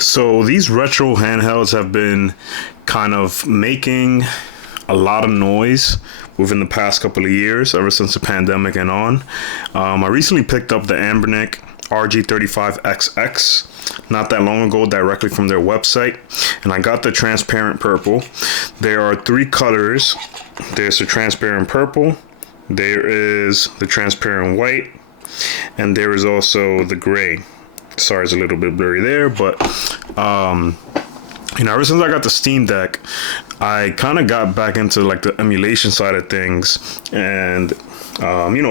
So these retro handhelds have been kind of making a lot of noise within the past couple of years, ever since the pandemic and on. I recently picked up the Ambernic RG35XX not that long ago, directly from their website, and I got the transparent purple. There are three colors. There's the transparent purple, there is the transparent white, and there is also the gray. Sorry, it's a little bit blurry there, but ever since I got the Steam Deck, I kind of got back into like the emulation side of things, and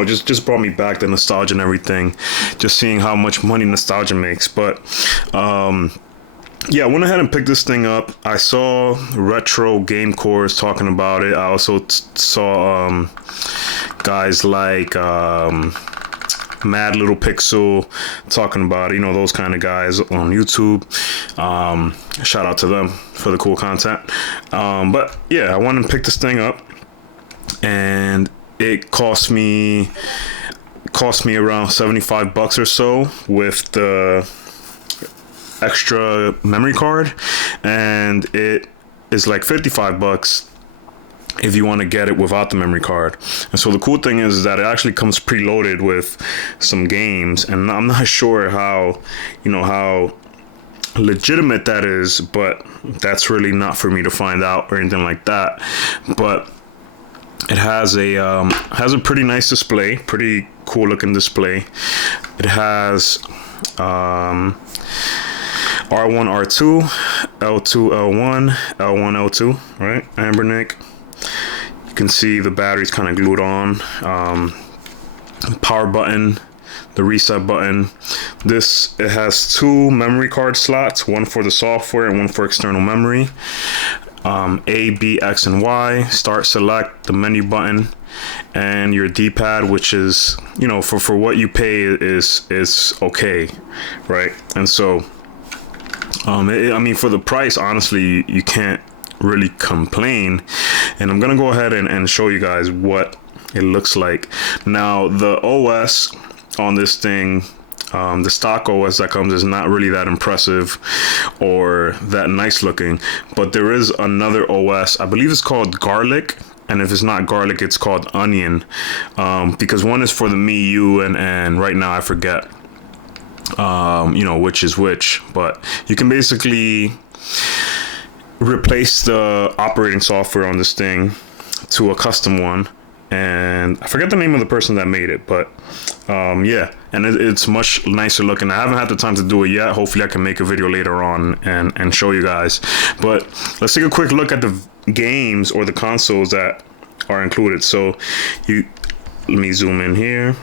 just brought me back, the nostalgia and everything, just seeing how much money nostalgia makes. But I went ahead and picked this thing up. I saw Retro Game Cores talking about it. I also saw guys like Mad Little Pixel talking about it, those kind of guys on YouTube. Shout out to them for the cool content. But yeah, I wanted to pick this thing up, and it cost me around $75 or so with the extra memory card, and it is like $55 if you want to get it without the memory card. And so the cool thing is that it actually comes preloaded with some games, and I'm not sure how legitimate that is, but that's really not for me to find out or anything like that. But it has a pretty nice display, pretty cool looking display. It has R1, R2, L2, L1, L1, L2, right? Ambernic. You can see the battery's kind of glued on. Power button, the reset button. It has two memory card slots, one for the software and one for external memory. A, B, X, and Y. Start, select, the menu button, and your D-pad, which is, for what you pay is okay, right? And so, for the price, honestly, you can't really complain. And I'm gonna go ahead and show you guys what it looks like. Now, the OS on this thing, the stock OS that comes, is not really that impressive or that nice looking, but there is another OS, I believe it's called Garlic, and if it's not Garlic, it's called Onion, because one is for the MIUI, and right now I forget which is which, but you can basically replace the operating software on this thing to a custom one, and I forget the name of the person that made it, but and it's much nicer looking. I haven't had the time to do it yet. Hopefully I can make a video later on and show you guys. But let's take a quick look at the games or the consoles that are included. So let me zoom in here.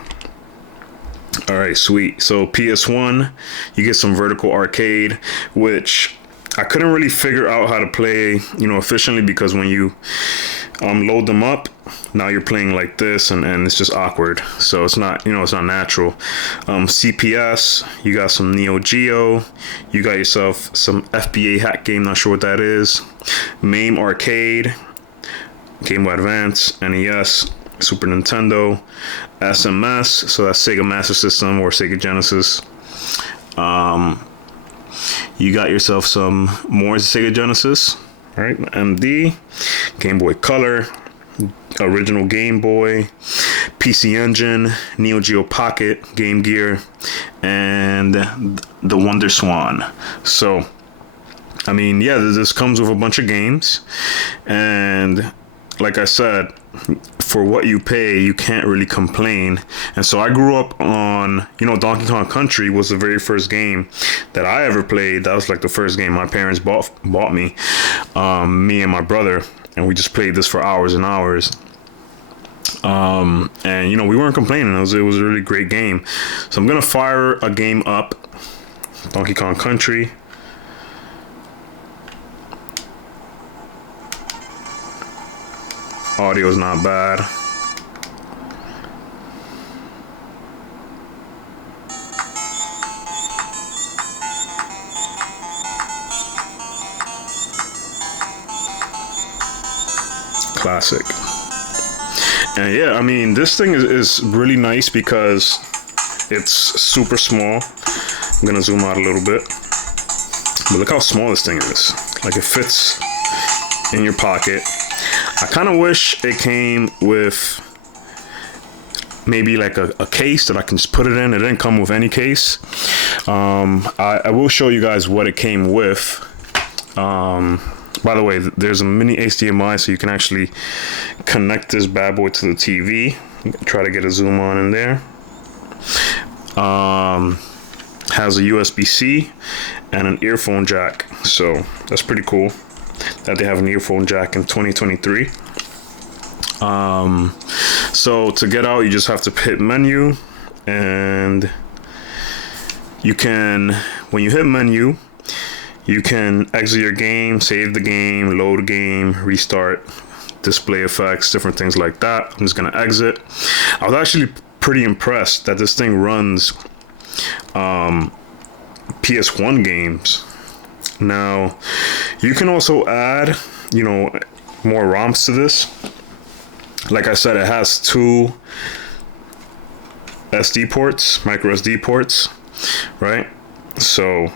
All right, sweet. So PS1, you get some vertical arcade, which I couldn't really figure out how to play, efficiently, because when you load them up, now you're playing like this, and it's just awkward. So it's not, it's not natural. CPS, you got some Neo Geo, you got yourself some FBA hack game, not sure what that is. MAME Arcade, Game Boy Advance, NES, Super Nintendo, SMS, so that's Sega Master System or Sega Genesis. You got yourself some more Sega Genesis, right? MD, Game Boy Color, original Game Boy, PC Engine, Neo Geo Pocket, Game Gear, and the Wonder Swan. So, this comes with a bunch of games, and like I said, for what you pay, you can't really complain. And so I grew up on, Donkey Kong Country was the very first game that I ever played. That was like the first game my parents bought me, me and my brother, and we just played this for hours and hours. And we weren't complaining. It was a really great game. So I'm gonna fire a game up, Donkey Kong Country. Audio's not bad. Classic. And this thing is really nice because it's super small. I'm gonna zoom out a little bit. But look how small this thing is. Like, it fits in your pocket. I kind of wish it came with maybe like a case that I can just put it in. It didn't come with any case. I will show you guys what it came with. By the way, there's a mini HDMI, so you can actually connect this bad boy to the TV. Try to get a zoom on in there. Has a USB-C and an earphone jack, so that's pretty cool that they have an earphone jack in 2023. So to get out, you just have to hit menu, and you can, when you hit menu, you can exit your game, save the game, load game, restart, display effects, different things like that. I'm just gonna exit. I was actually pretty impressed that this thing runs PS1 games. Now, you can also add, more ROMs to this. Like I said, it has 2 SD ports, micro SD ports, right? So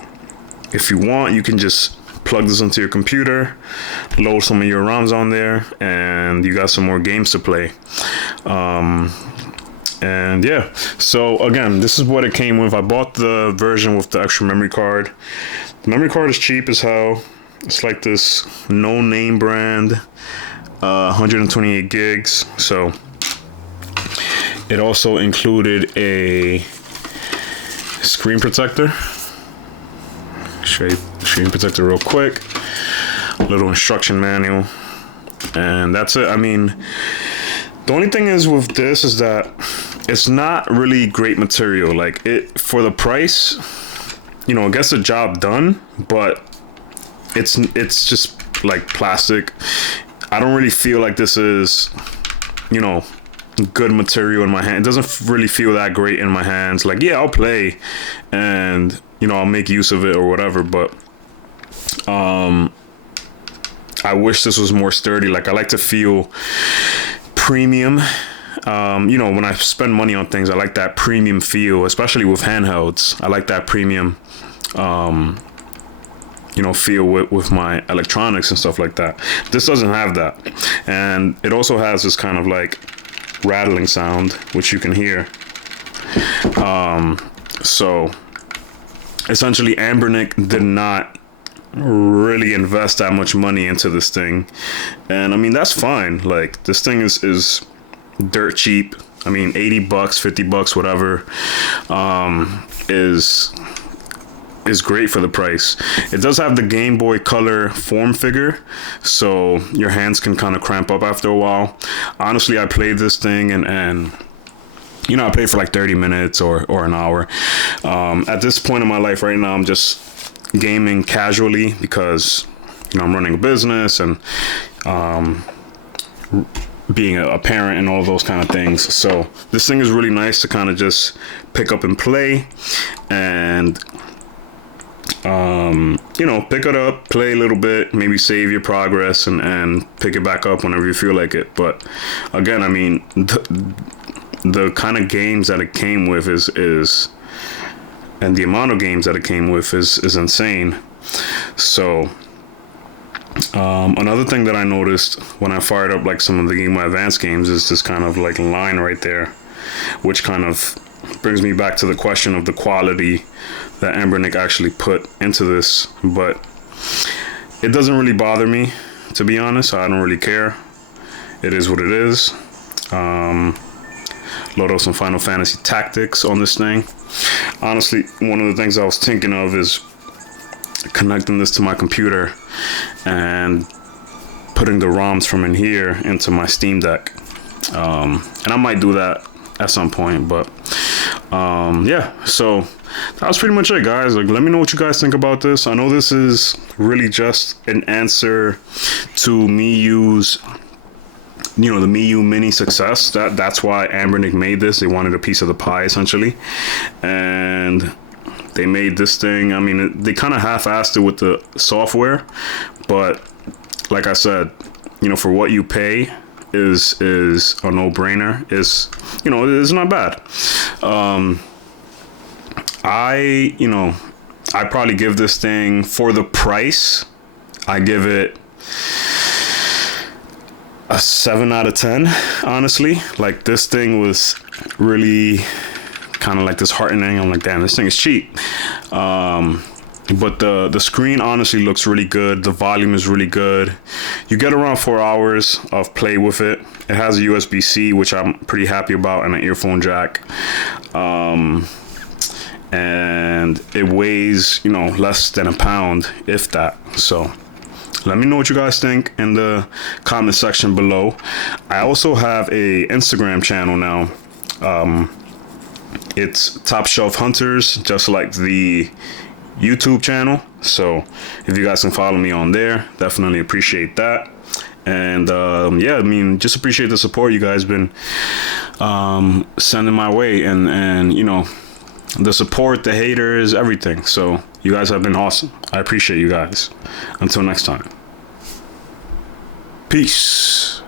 if you want, you can just plug this into your computer, load some of your ROMs on there, and you got some more games to play. And yeah, so again, this is what it came with. I bought the version with the extra memory card. The memory card is cheap as hell. It's like this no-name brand, 128 gigs. So it also included a screen protector. Show you the screen protector real quick. Little instruction manual, and that's it. I mean, the only thing is with this is that it's not really great material. Like, it, for the price, it gets the job done, but it's just like plastic. I don't really feel like this is, good material in my hand. It doesn't really feel that great in my hands. Like, yeah, I'll play and I'll make use of it or whatever, but I wish this was more sturdy. Like, I like to feel premium. When I spend money on things, I like that premium feel, especially with handhelds. I like that premium feel with my electronics and stuff like that. This doesn't have that, and it also has this kind of like rattling sound, which you can hear. So essentially, Ambernic did not really invest that much money into this thing, and I mean, that's fine. Like, this thing is dirt cheap. I mean, $80, $50, whatever, is great for the price. It does have the Game Boy Color form figure, so your hands can kind of cramp up after a while. Honestly, I played this thing and I played for like 30 minutes or an hour. At this point in my life right now, I'm just gaming casually because I'm running a business and being a parent and all those kind of things. So this thing is really nice to kind of just pick up and play, and pick it up, play a little bit, maybe save your progress and pick it back up whenever you feel like it. But again, I mean, the kind of games that it came with is and the amount of games that it came with is insane. So another thing that I noticed when I fired up like some of the Game Boy Advance games is this kind of like line right there, which kind of brings me back to the question of the quality that Ambernic actually put into this. But it doesn't really bother me, to be honest. I don't really care. It is what it is. Load up some Final Fantasy Tactics on this thing. Honestly, one of the things I was thinking of is connecting this to my computer and putting the ROMs from in here into my Steam Deck. And I might do that at some point, but yeah, so that was pretty much it, guys. Like, let me know what you guys think about this. I know this is really just an answer to Mii's, the Mii Mini success. That's why Ambernic made this. They wanted a piece of the pie, essentially, and they made this thing. I mean, they kind of half-assed it with the software, but like I said, for what you pay is a no-brainer. It's not bad. I probably give this thing, for the price, I give it a 7 out of 10, honestly. Like, this thing was really kind of like disheartening. I'm like, damn, this thing is cheap. But the screen honestly looks really good. The volume is really good. You get around 4 hours of play with it. It has a USB-C, which I'm pretty happy about, and an earphone jack. And it weighs, less than a pound, if that. So let me know what you guys think in the comment section below. I also have a Instagram channel now. It's Top Shelf Hunters, just like the YouTube channel. So if you guys can follow me on there, definitely appreciate that. And just appreciate the support you guys been sending my way, and the support, the haters, everything. So you guys have been awesome. I appreciate you guys. Until next time. Peace.